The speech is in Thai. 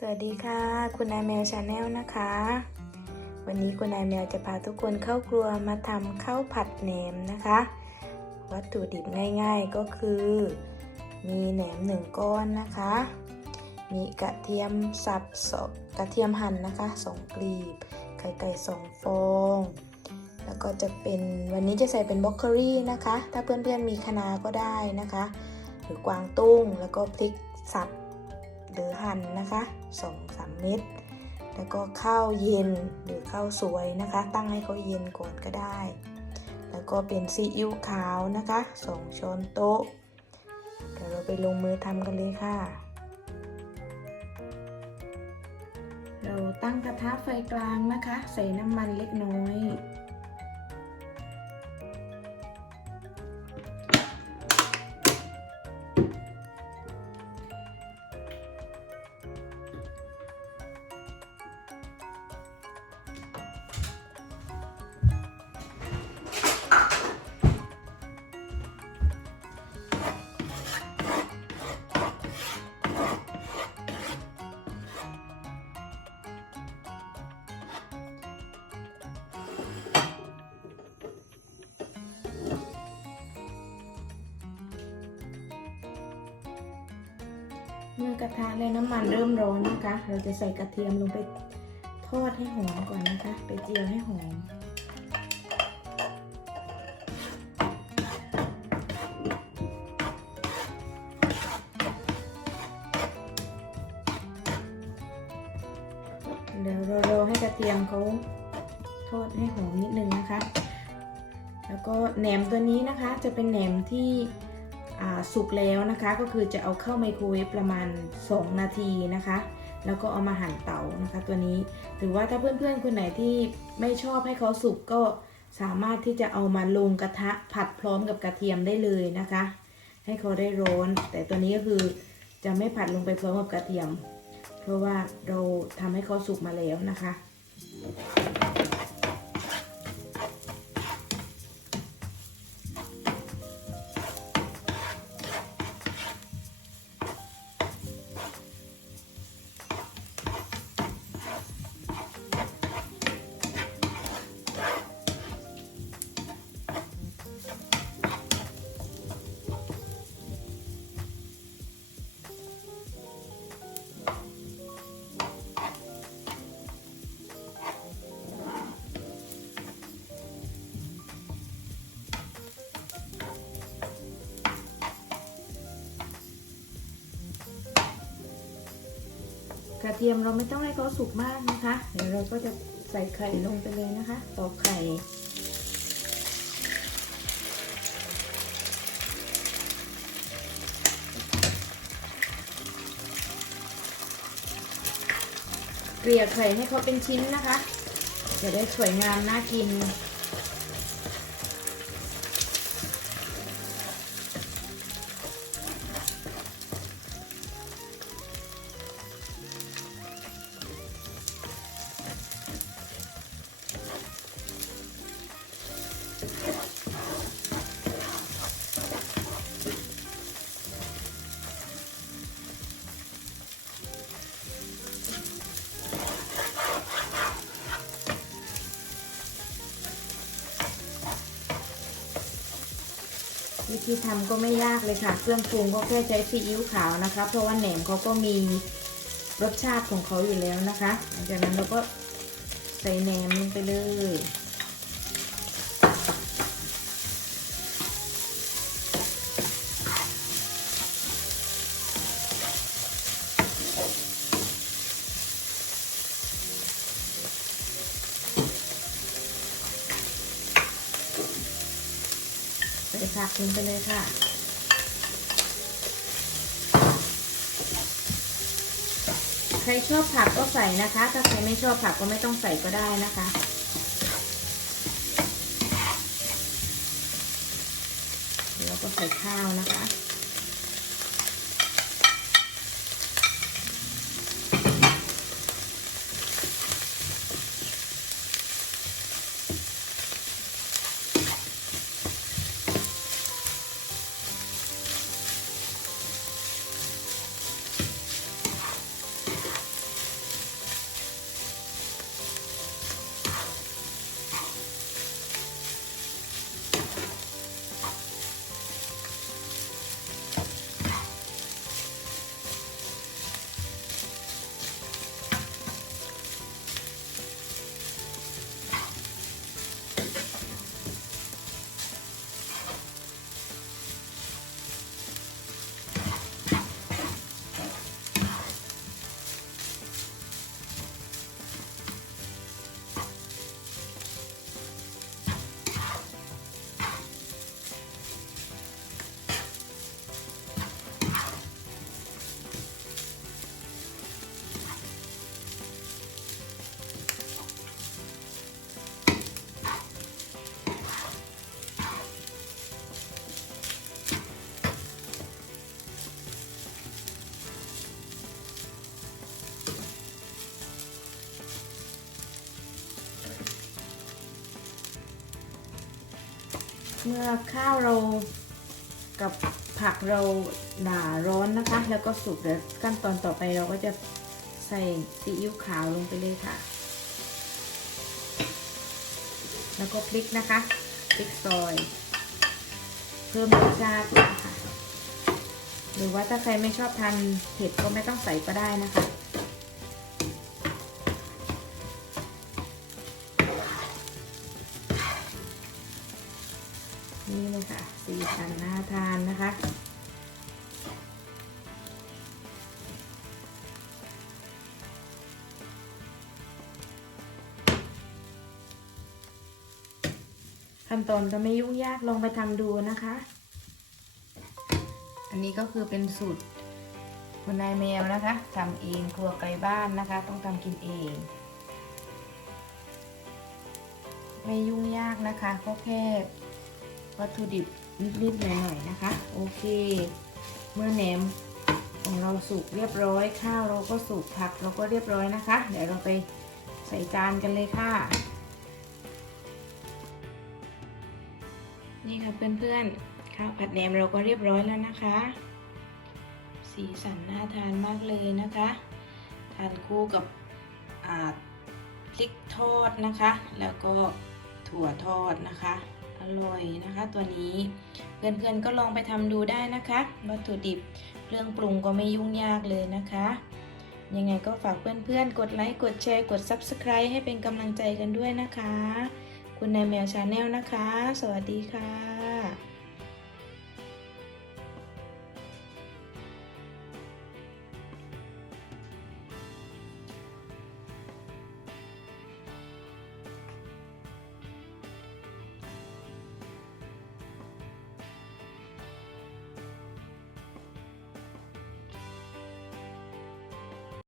สวัสดีค่ะ คุณนายแมวชาแนลนะคะ วันนี้คุณนายแมวจะพาทุกคนเข้าครัวมาทำข้าวผัดแหนมนะคะ วัตถุดิบง่ายๆก็คือ มีแหนมหนึ่งก้อนนะคะ มีกระเทียมสับสกระเทียมหั่นนะคะสองกลีบ ไข่ไก่สองฟอง แล้วก็จะเป็นวันนี้จะใส่เป็นบล็อกโคลี่นะคะ ถ้าเพื่อนๆมีคะน้าก็ได้นะคะ หรือกวางตุ้งแล้วก็พริกสับ หรือหั่นนะคะสองสามเม็ดแล้วก็ข้าวเย็นหรือข้าวสวยนะคะ ตั้งให้เขาเย็นก่อนก็ได้ แล้วก็เป็นซีอิ๊วขาวนะคะสองช้อนโต๊ะเดี๋ยวเราไปลงมือทำกันเลยค่ะ เราตั้งกระทะไฟกลางนะคะ ใส่น้ำมันเล็กน้อย เมื่อกระทะและน้ำมันเริ่มร้อนนะคะ เราจะใส่กระเทียมลงไปทอดให้หอมก่อนนะคะ ไปเจียวให้หอมเดี๋ยวเรารอให้กระเทียมเขาทอดให้หอมนิดนึงนะคะ แล้วก็แหนมตัวนี้นะคะจะเป็นแหนมที่ สุกแล้วนะคะก็คือจะเอาเข้าไมโครเวฟประมาณ 2 นาทีนะคะ แล้วก็เอามาหั่นเตานะคะตัวนี้หรือว่าถ้าเพื่อนๆคนไหนที่ไม่ชอบให้เขาสุกก็สามารถที่จะเอามาลงกระทะผัดพร้อมกับกระเทียมได้เลยนะคะ ให้เขาได้ร้อน แต่ตัวนี้ก็คือจะไม่ผัดลงไปพร้อมกับกระเทียม เพราะว่าเราทำให้เขาสุกมาแล้วนะคะ เทียมเราไม่ต้องให้เขาสุกมากนะคะ เดี๋ยวเราก็จะใส่ไข่ลงไปเลยนะคะตอกไข่เกลี่ยไข่ให้เขาเป็นชิ้นนะคะ จะได้สวยงามน่ากิน วิธีทำก็ไม่ยากเลยค่ะ เครื่องปรุงก็แค่ใช้ซีอิ๊วขาวนะคะ เพราะว่าแหนมเขาก็มีรสชาติของเขาอยู่แล้วนะคะหลังจากนั้นเราก็ใส่แหนมลงไปเลย ใส่ผักลงไปเลยค่ะใครชอบผักก็ใส่นะคะ ถ้าใครไม่ชอบผักก็ไม่ต้องใส่ก็ได้นะคะแล้วก็ใส่ข้าวนะคะ เมื่อข้าวเรากับผักเราหนาร้อนนะคะ แล้วก็สุกเดี๋ยวขั้นตอนต่อไปเราก็จะใส่ซีอิ๊วขาวลงไปเลยค่ะ แล้วก็พริกนะคะพริกซอย เพิ่มรสชาตินะคะหรือว่าถ้าใครไม่ชอบทานเผ็ดก็ไม่ต้องใส่ก็ได้นะคะ นี่เลยค่ะ สีสันน่าทานนะคะ ขั้นตอนก็ไม่ยุ่งยากลองไปทำดูนะคะ อันนี้ก็คือเป็นสูตรคุณนายแมวนะคะทำเองครัวไกลบ้านนะคะ ต้องทำกินเอง ไม่ยุ่งยากนะคะก็แค่วัตถุดิบ นิดๆหน่อยๆนะคะ โอเค เมื่อแหนมของเราสุกเรียบร้อย ข้าวเราก็สุกผักเราก็เรียบร้อยนะคะ เดี๋ยวเราไปใส่จานกันเลยค่ะ นี่ค่ะเพื่อนๆ ข้าวผัดแหนมเราก็เรียบร้อยแล้วนะคะ สีสันน่าทานมากเลยนะคะ ทานคู่กับพริกทอดนะคะ แล้วก็ถั่วทอดนะคะ ร่อยนะคะ ตัวนี้เพื่อนๆก็ลองไปทำดูได้นะคะ วัตถุดิบเครื่องปรุงก็ไม่ยุ่งยากเลยนะคะ ยังไงก็ฝากเพื่อนๆ กดไลค์ กดแชร์ กด Subscribe ให้เป็นกำลังใจกันด้วยนะคะ คุณนายแมวชาแนลนะคะ สวัสดีค่ะ